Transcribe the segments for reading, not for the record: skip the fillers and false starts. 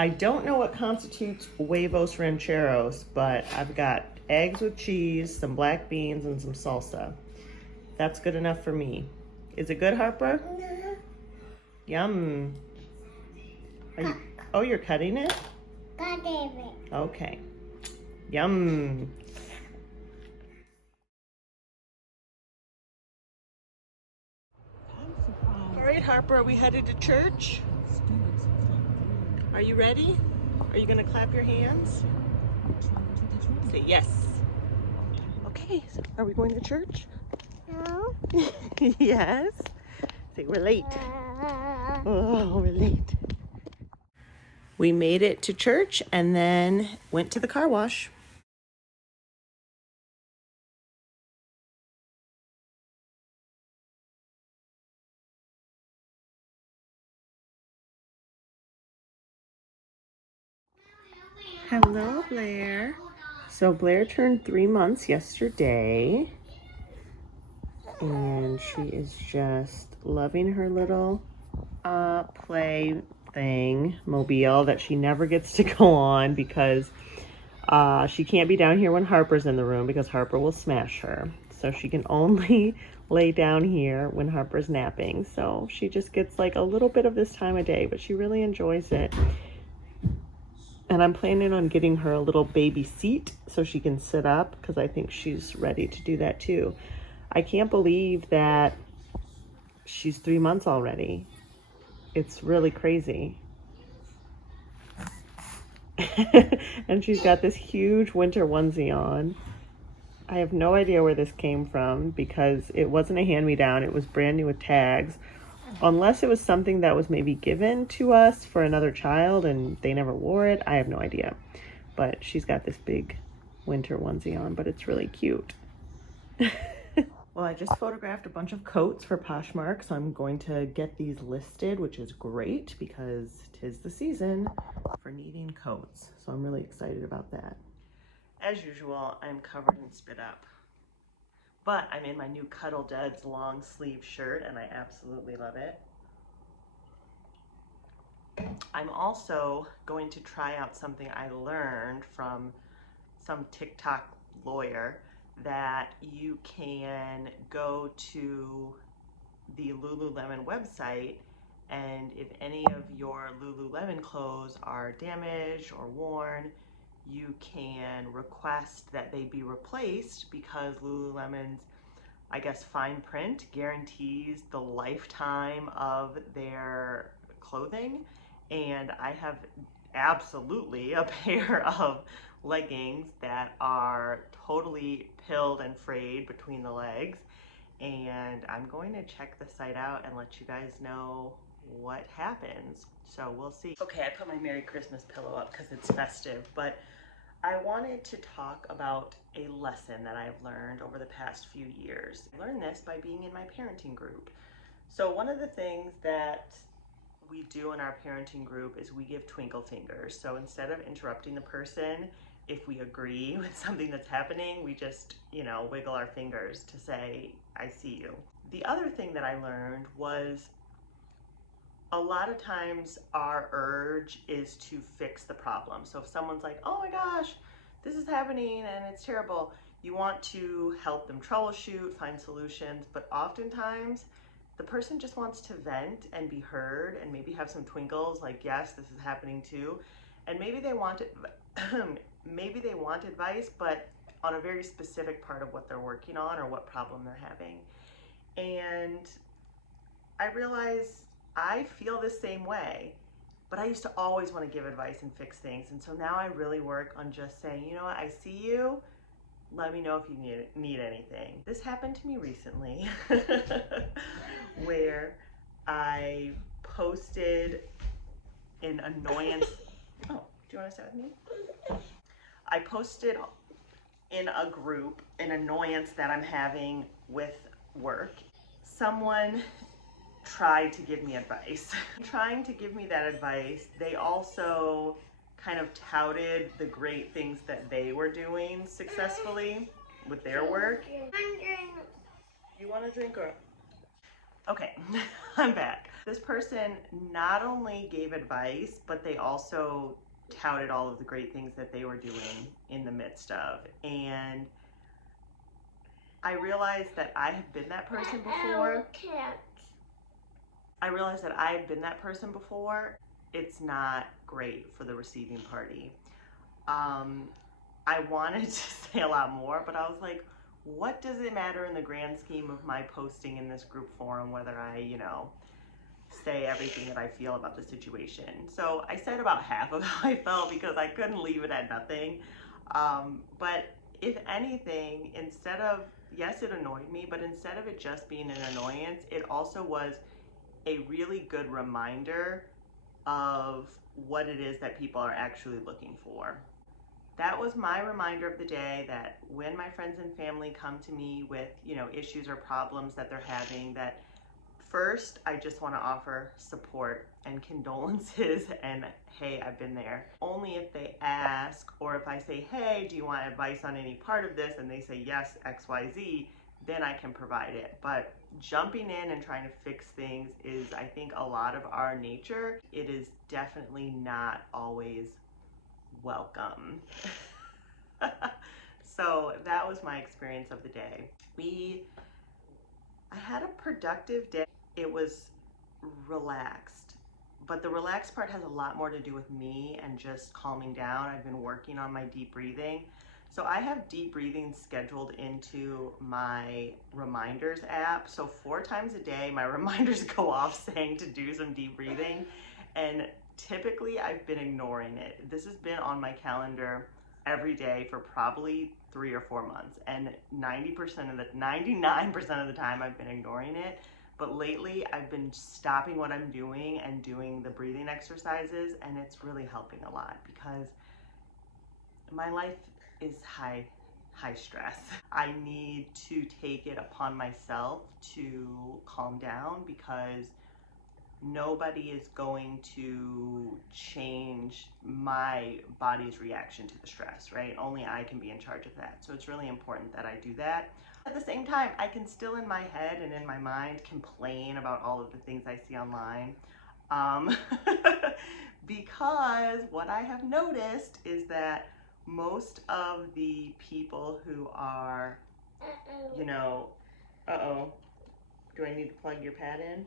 I don't know what constitutes huevos rancheros, but I've got eggs with cheese, some black beans, and some salsa. That's good enough for me. Is it good, Harper? Yum. Oh, you're cutting it? Okay. Yum. All right, Harper, are we headed to church? Are you ready? Are you gonna clap your hands? Say yes. Okay, so are we going to church? No. Yes. Say we're late. Oh, we're late. We made it to church and then went to the car wash. Hello, Blair. So Blair turned 3 months yesterday, and she is just loving her little play thing, mobile, that she never gets to go on because she can't be down here when Harper's in the room because Harper will smash her. So she can only lay down here when Harper's napping. So she just gets like a little bit of this time of day, but she really enjoys it. And I'm planning on getting her a little baby seat so she can sit up because I think she's ready to do that too. I can't believe that she's 3 months already. It's really crazy. And she's got this huge winter onesie on. I have no idea where this came from because it wasn't a hand-me-down. It was brand new with tags. Unless it was something that was maybe given to us for another child and they never wore it. I have no idea. But she's got this big winter onesie on, but it's really cute. Well, I just photographed a bunch of coats for Poshmark, so I'm going to get these listed, which is great because 'tis the season for needing coats. So I'm really excited about that. As usual, I'm covered in spit up. But I'm in my new Cuddle Duds long sleeve shirt and I absolutely love it. I'm also going to try out something I learned from some TikTok lawyer, that you can go to the Lululemon website, and if any of your Lululemon clothes are damaged or worn, you can request that they be replaced because Lululemon's, I guess, fine print guarantees the lifetime of their clothing. And I have absolutely a pair of leggings that are totally pilled and frayed between the legs. And I'm going to check the site out and let you guys know what happens. So we'll see. Okay, I put my Merry Christmas pillow up because it's festive, but I wanted to talk about a lesson that I've learned over the past few years. I learned this by being in my parenting group. So one of the things that we do in our parenting group is we give twinkle fingers. So instead of interrupting the person, if we agree with something that's happening, we just, wiggle our fingers to say, I see you. The other thing that I learned was a lot of times our urge is to fix the problem. So if someone's like, oh my gosh, this is happening and it's terrible, you want to help them troubleshoot, find solutions, but oftentimes the person just wants to vent and be heard and maybe have some twinkles like, yes, this is happening too. And maybe they want it, maybe they want advice, but on a very specific part of what they're working on or what problem they're having. And I realize I feel the same way, but I used to always want to give advice and fix things. And so now I really work on just saying, you know what, I see you. Let me know if you need anything. This happened to me recently where I posted an annoyance. Oh, do you want to sit with me? I posted in a group an annoyance that I'm having with work. Someone tried to give me advice. Trying to give me that advice, they also kind of touted the great things that they were doing successfully with their work. You want a drink or? Okay, I'm back. This person not only gave advice, but they also touted all of the great things that they were doing in the midst of. And I realized that I have been that person before. I realized that I've been that person before. It's not great for the receiving party. I wanted to say a lot more, but I was like, what does it matter in the grand scheme of my posting in this group forum whether I, say everything that I feel about the situation? So I said about half of how I felt because I couldn't leave it at nothing. But if anything, instead of, yes, it annoyed me, but instead of it just being an annoyance, it also was a really good reminder of what it is that people are actually looking for. That was my reminder of the day, that when my friends and family come to me with, issues or problems that they're having, that first I just want to offer support and condolences and hey, I've been there. Only if they ask, or if I say, hey, do you want advice on any part of this? And they say yes, XYZ, then I can provide it. But jumping in and trying to fix things is, I think, a lot of our nature. It is definitely not always welcome. So that was my experience of the day. I had a productive day. It was relaxed, but the relaxed part has a lot more to do with me and just calming down. I've been working on my deep breathing. So I have deep breathing scheduled into my reminders app. So 4 times a day, my reminders go off saying to do some deep breathing. And typically I've been ignoring it. This has been on my calendar every day for probably 3 or 4 months. And 99% of the time I've been ignoring it. But lately I've been stopping what I'm doing and doing the breathing exercises, and it's really helping a lot because my life is high stress. I need to take it upon myself to calm down because nobody is going to change my body's reaction to the stress, right? Only I can be in charge of that. So it's really important that I do that. At the same time, I can still in my head and in my mind complain about all of the things I see online. Because what I have noticed is that most of the people who are, do I need to plug your pad in?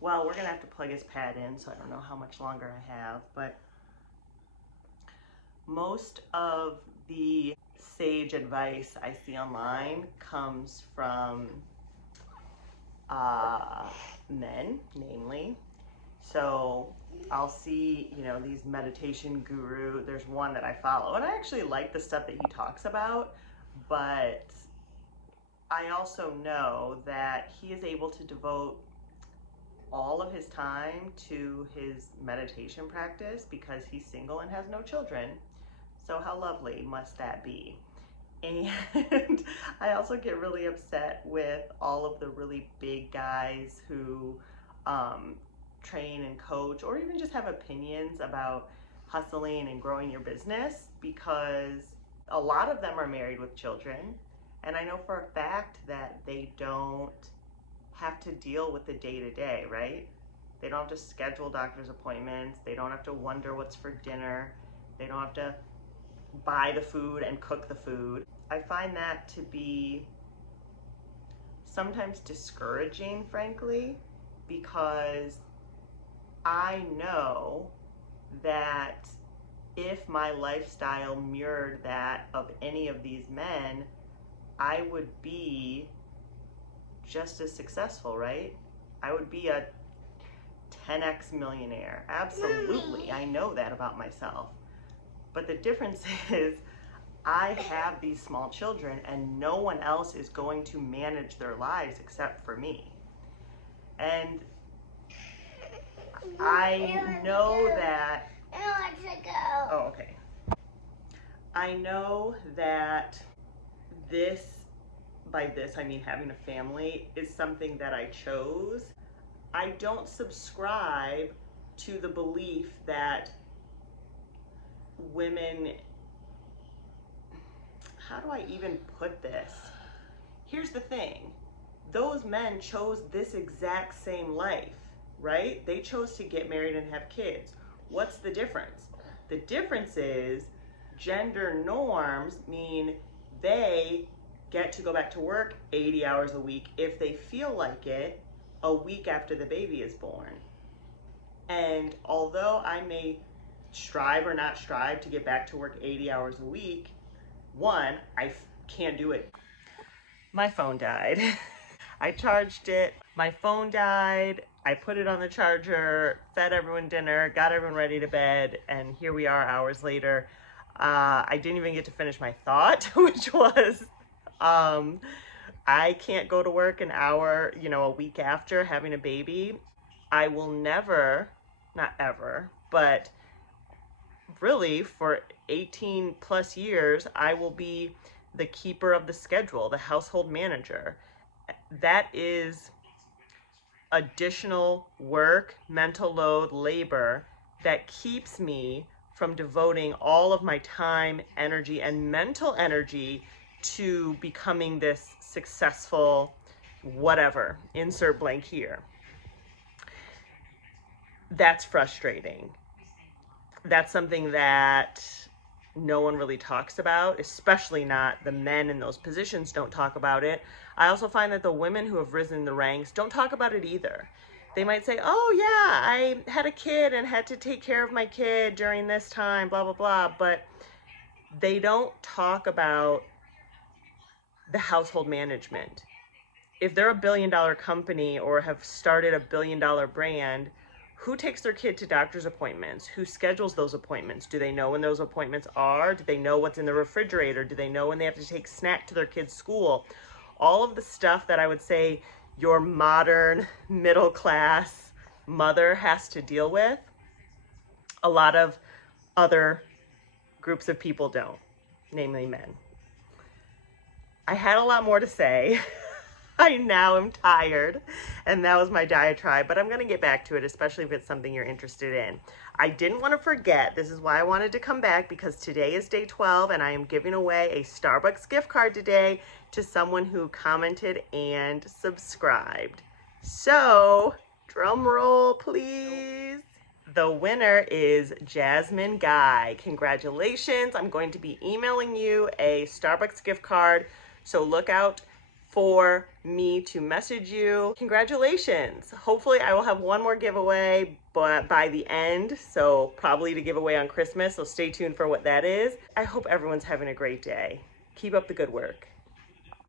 Well, we're gonna have to plug his pad in, so I don't know how much longer I have, but most of the sage advice I see online comes from men, namely. So I'll see, these meditation guru. There's one that I follow, and I actually like the stuff that he talks about, but I also know that he is able to devote all of his time to his meditation practice because he's single and has no children. So how lovely must that be? And I also get really upset with all of the really big guys who train and coach, or even just have opinions about hustling and growing your business, because a lot of them are married with children. And I know for a fact that they don't have to deal with the day-to-day, right? They don't have to schedule doctor's appointments. They don't have to wonder what's for dinner. They don't have to buy the food and cook the food. I find that to be sometimes discouraging, frankly, because I know that if my lifestyle mirrored that of any of these men, I would be just as successful, right? I would be a 10x millionaire. Absolutely. I know that about myself. But the difference is I have these small children and no one else is going to manage their lives except for me. And I know that... Oh, okay. I know that by this I mean having a family, is something that I chose. I don't subscribe to the belief that women, how do I even put this? Here's the thing. those men chose this exact same life, right? They chose to get married and have kids. What's the difference? The difference is gender norms mean they get to go back to work 80 hours a week if they feel like it a week after the baby is born. And although I may strive or not strive to get back to work 80 hours a week, one, I can't do it. My phone died. I charged it, my phone died, I put it on the charger, fed everyone dinner, got everyone ready to bed, and here we are hours later. I didn't even get to finish my thought, which was, I can't go to work an hour, a week after having a baby. I will never, not ever, but really for 18 plus years, I will be the keeper of the schedule, the household manager. That is additional work, mental load, labor that keeps me from devoting all of my time, energy, and mental energy to becoming this successful whatever, insert blank here. That's frustrating. That's something that no one really talks about, especially not the men in those positions don't talk about it. I also find that the women who have risen in the ranks don't talk about it either. They might say, oh yeah, I had a kid and had to take care of my kid during this time, blah, blah, blah. But they don't talk about the household management. If they're $1 billion company or have started a $1 billion brand, who takes their kid to doctor's appointments? Who schedules those appointments? Do they know when those appointments are? Do they know what's in the refrigerator? Do they know when they have to take snack to their kid's school? All of the stuff that I would say your modern middle class mother has to deal with, a lot of other groups of people don't, namely men. I had a lot more to say. I now am tired, and that was my diatribe, but I'm going to get back to it, especially if it's something you're interested in. I didn't want to forget, this is why I wanted to come back, because today is day 12, and I am giving away a Starbucks gift card today to someone who commented and subscribed. So, drum roll, please. The winner is Jasmine Guy. Congratulations. I'm going to be emailing you a Starbucks gift card, so look out for me to message you. Congratulations. Hopefully I will have one more giveaway but by the end, so probably to give away on Christmas, so stay tuned for what that is. I hope everyone's having a great day. Keep up the good work.